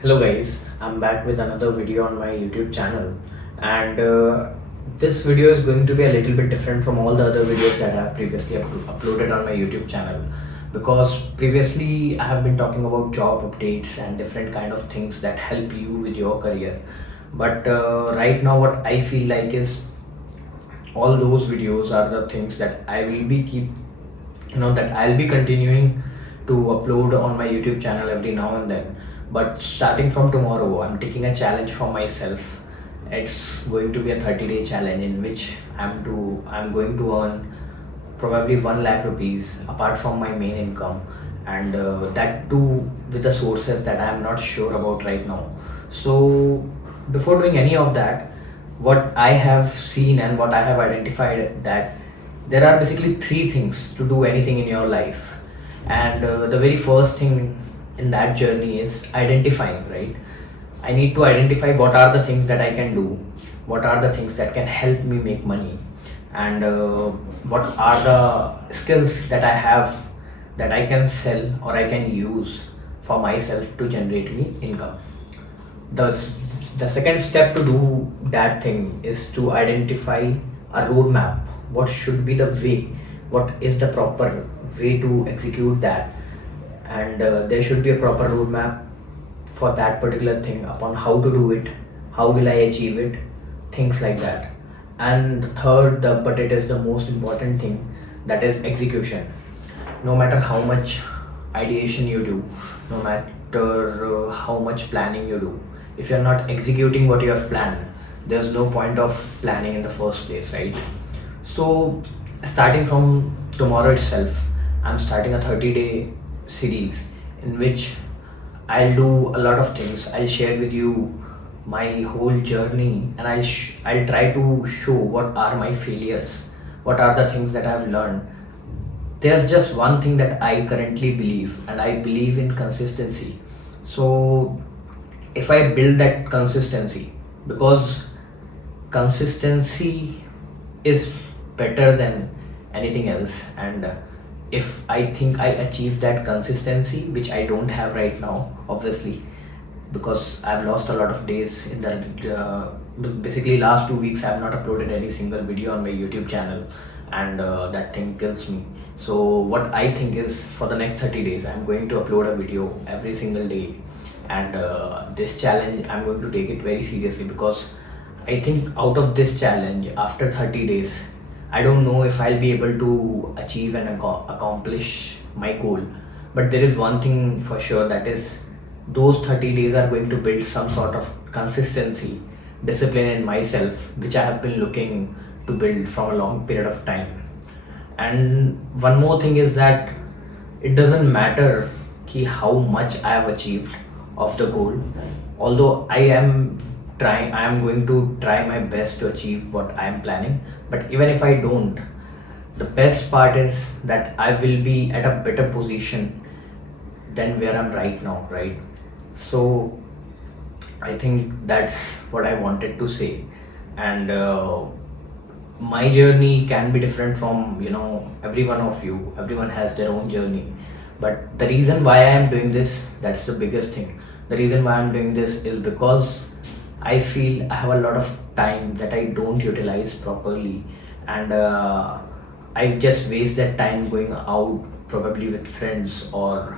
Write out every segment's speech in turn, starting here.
Hello guys, I'm back with another video on my YouTube channel, and this video is going to be a little bit different from all the other videos that I have previously uploaded on my YouTube channel, because previously I have been talking about job updates and different kind of things that help you with your career. But right now what I feel like is all those videos are the things that I will be keep that I'll be continuing to upload on my YouTube channel every now and then. But starting from tomorrow, I'm taking a challenge for myself. It's going to be a 30-day challenge in which I'm going to earn probably 1 lakh rupees apart from my main income, and that too with the sources that I'm not sure about right now. So before doing any of that, what I have seen and what I have identified that there are basically three things to do anything in your life, and the very first thing in that journey is identifying, right? I need to identify what are the things that I can do, what are the things that can help me make money, and what are the skills that I have that I can sell or I can use for myself to generate me income. The, the second step to do that thing is to identify a roadmap. What should be the way? What is the proper way to execute that? And there should be a proper roadmap for that particular thing upon how to do it, how will I achieve it, things like that. And the third, but it is the most important thing, that is execution. No matter how much ideation you do, no matter how much planning you do, if you're not executing what you have planned, there's no point of planning in the first place, right? So starting from tomorrow itself, I'm starting a 30-day series in which I'll do a lot of things. I'll share with you my whole journey, and I'll try to show what are my failures, what are the things that I've learned. There's just one thing that I currently believe, and I believe in consistency. So if I build that consistency, because consistency is better than anything else, and if I think I achieve that consistency, which I don't have right now, obviously, because I've lost a lot of days in the basically last 2 weeks I've not uploaded any single video on my YouTube channel, and that thing kills me. So what I think is, for the next 30 days I'm going to upload a video every single day, and this challenge I'm going to take it very seriously, because I think out of this challenge, after 30 days, I don't know if I'll be able to achieve and accomplish my goal. But there is one thing for sure, that is those 30 days are going to build some sort of consistency, discipline in myself, which I have been looking to build from a long period of time. And one more thing is that it doesn't matter how much I have achieved of the goal. Although I am going to try my best to achieve what I am planning. But even if I don't, the best part is that I will be at a better position than where I'm right now, right? So I think that's what I wanted to say. And my journey can be different from every one of you. Everyone has their own journey, but the reason why I am doing this, that's the biggest thing. The reason why I'm doing this is because I feel I have a lot of time that I don't utilize properly, and I just waste that time going out, probably with friends, or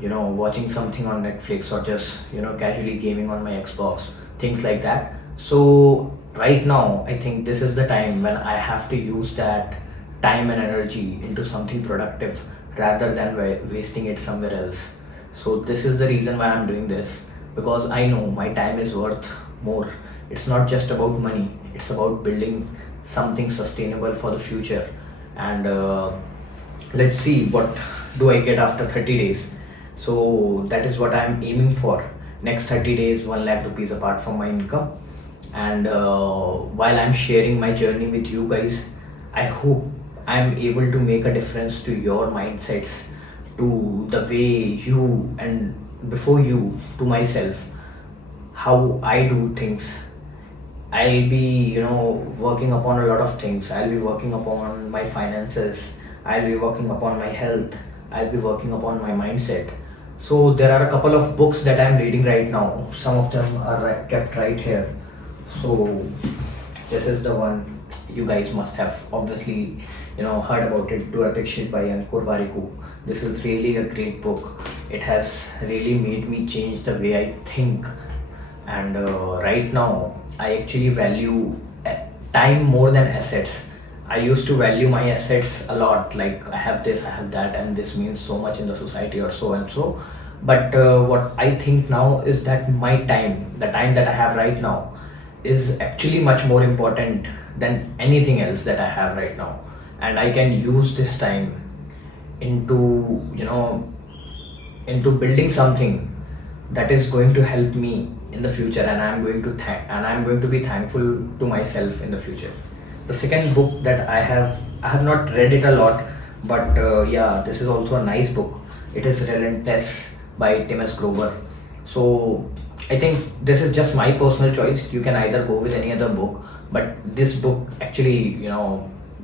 watching something on Netflix, or just casually gaming on my Xbox, things like that. So right now I think this is the time when I have to use that time and energy into something productive, rather than wasting it somewhere else. So this is the reason why I'm doing this, because I know my time is worth more. It's not just about money, it's about building something sustainable for the future. And let's see what do I get after 30 days. So that is what I'm aiming for. Next 30 days, 1 lakh rupees apart from my income. And while I'm sharing my journey with you guys, I hope I'm able to make a difference to your mindsets, to the way you, and before you, to myself, how I do things. I'll be, working upon a lot of things. I'll be working upon my finances. I'll be working upon my health. I'll be working upon my mindset. So there are a couple of books that I'm reading right now. Some of them are kept right here. So this is the one you guys must have obviously heard about it. Do Epic Shit by Ankur Warikoo. This is really a great book. It has really made me change the way I think, and right now I actually value time more than assets. I used to value my assets a lot, like I have this, I have that, and this means so much in the society or so and so. But what I think now is that my time, the time that I have right now, is actually much more important than anything else that I have right now. And I can use this time into, into building something that is going to help me in the future, and I'm going to be thankful to myself in the future. The second book that I have not read it a lot, but yeah, this is also a nice book. It is Relentless by Timus Grover. So I think this is just my personal choice. You can either go with any other book, but this book actually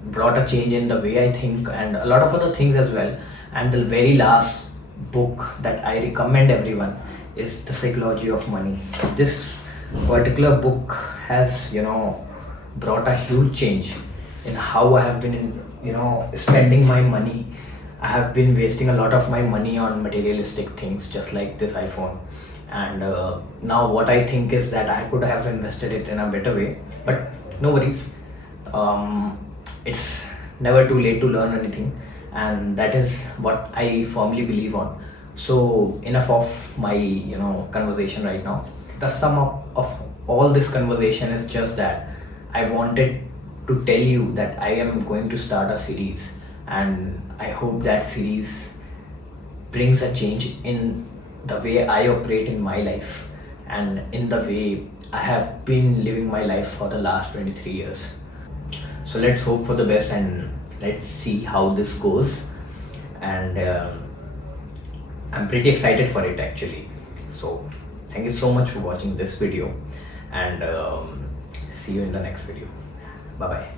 brought a change in the way I think, and a lot of other things as well. And the very last book that I recommend everyone is The Psychology of Money. This particular book has brought a huge change in how I have been spending my money. I have been wasting a lot of my money on materialistic things, just like this iPhone. And now what I think is that I could have invested it in a better way, but no worries. It's never too late to learn anything, and that is what I firmly believe on. So enough of my conversation right now. The sum up of all this conversation is just that I wanted to tell you that I am going to start a series, and I hope that series brings a change in the way I operate in my life and in the way I have been living my life for the last 23 years. So let's hope for the best, and let's see how this goes. And I'm pretty excited for it actually. So thank you so much for watching this video, and see you in the next video. Bye bye.